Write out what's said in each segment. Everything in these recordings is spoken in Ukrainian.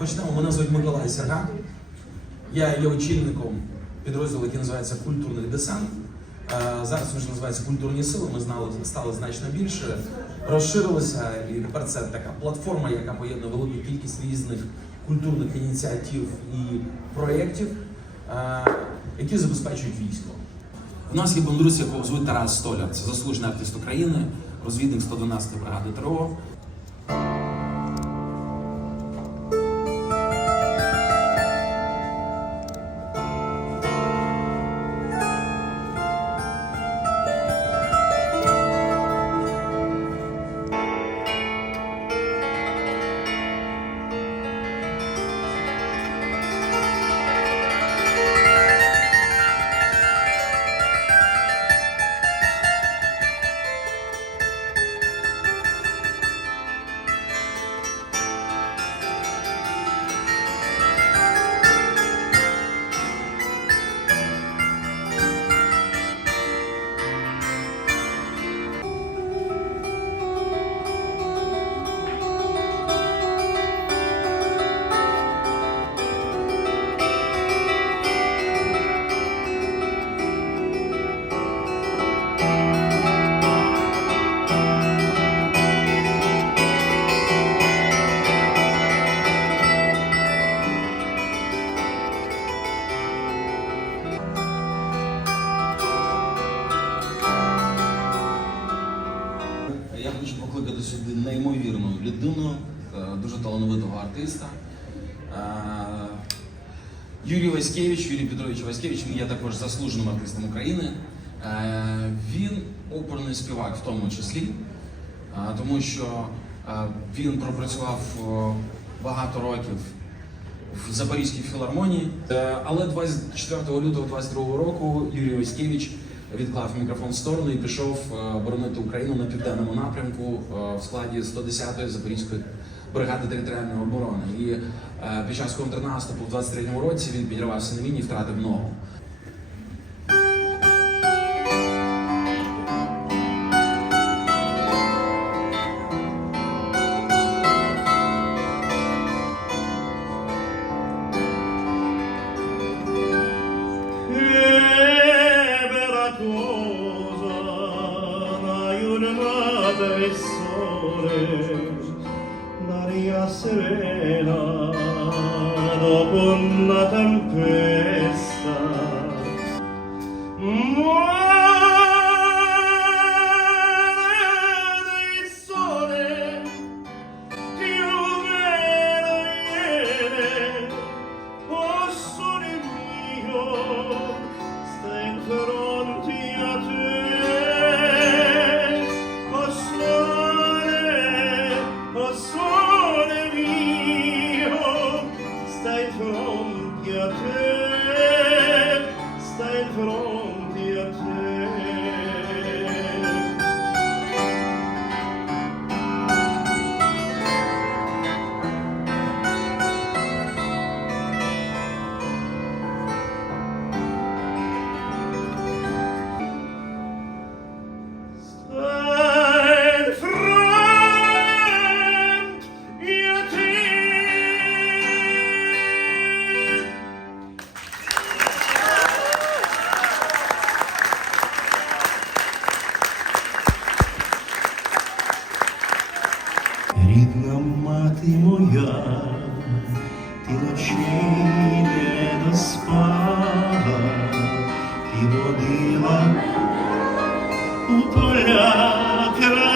Почнемо. Мене звуть Миколай Серган. Я є очільником підрозділу, який називається Культурний десант. Е, Зараз він називається Культурні сили. Ми знали, стали значно більше, розширилися. І тепер це така платформа, яка поєднує велику кількість різних культурних ініціатив і проєктів, е, які забезпечують військо. У нас є бандурус, якого звуть Тарас Столяр. Це заслужений артист України, розвідник 112 бригади ТРО. Талановитого артиста. Юрій Васькевич, Юрій Петрович Васькевич, він є також заслуженим артистом України. Він оперний співак в тому числі, тому що він пропрацював багато років в Запорізькій філармонії. Е, Але 24 лютого 22 року Юрій Васькевич відклав мікрофон в сторону і пішов е, боронити Україну на південному напрямку е, в складі 110-ї Запорізької бригади територіальної оборони. І е, під час контрнаступу в 23-му році він підірвався на міні і втратив ногу. Sole, l'aria serena dopo una tempesta. যারা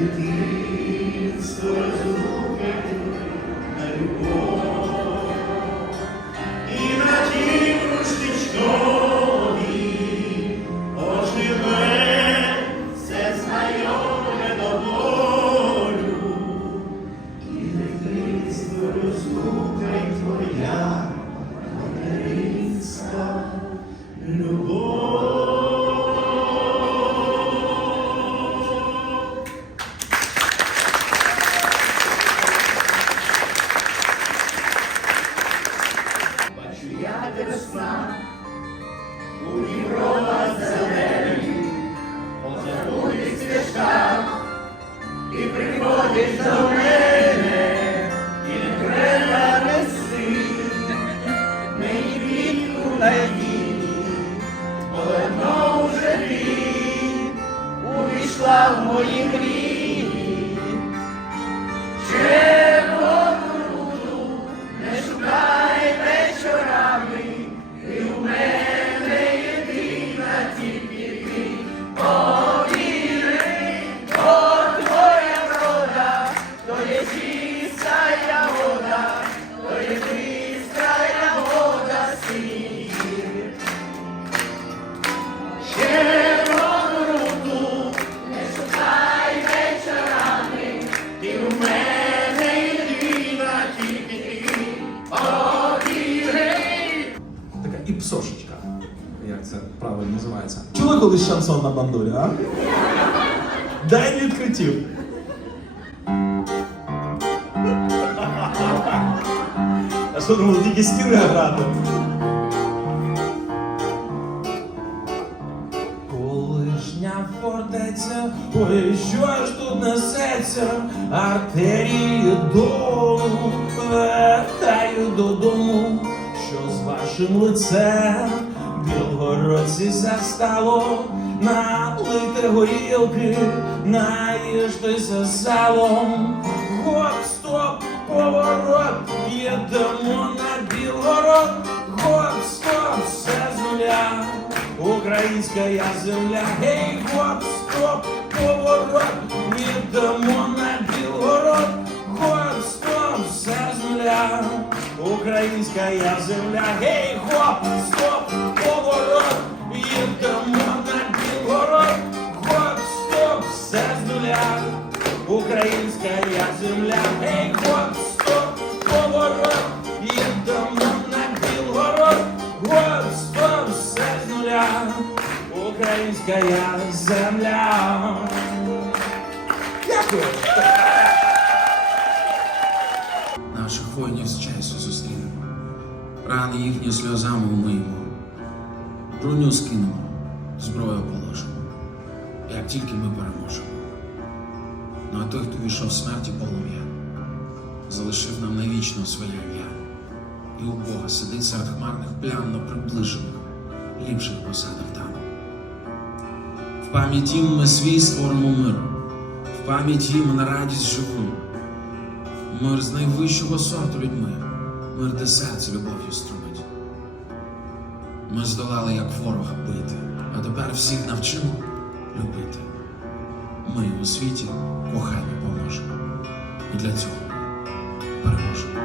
дитинство розлуки на любов. Чули колись шансон на бандурі, а? День відкриттів. А що думали, тільки стіни грати? Колишня фортеця, ой, що ж тут несеться, артерії дому, вертаю додому, що з вашим лицем білгородці застало, налите горілки, наїжтеся салом, гоп, стоп, поворот, їдемо на Білгород, гоп, стоп, все з нуля. Українська земля, гей, гоп, стоп, поворот, їдемо на Білгород, гоп, стоп, все з нуля. Українська земля, гей, гоп, стоп, поворот, їдемо на Білгород, гоп, стоп, все з нуля. Українська я земля, гей, гоп, стоп, поворот, їдемо на Білгород, гоп, стоп, все з нуля. Українська я земля. Дякую. Наших воїнів з часу зустрінемо, рани їхні сльозами умиємо, броню скинемо, зброю положимо, як тільки ми переможемо. Ну а той, хто війшов в смерті полум'я, залишив нам навічно своє ім'я, і у Бога сидить серед хмарних плямно приближених, ліпших посадах там. В пам'ять їм ми свій створимо мир, в пам'ять їм на радість живу. Мир з найвищого сорту людьми, мир, де серце любов'ю струмить. Ми здолали, як ворога бити, а тепер всіх навчимо любити. Ми у світі коханню поможемо. І для цього переможемо.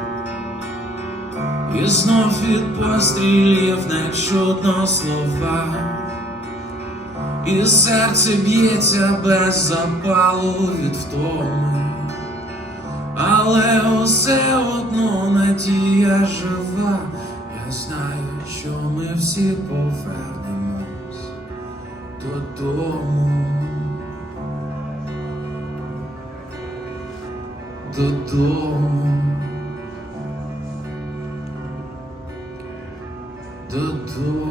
І знов від пострілів не чутно слова, і серце б'ється без запалу від втоми. Але усе одно надія жива. Що ми всі повернемось додому. Додому. Додому.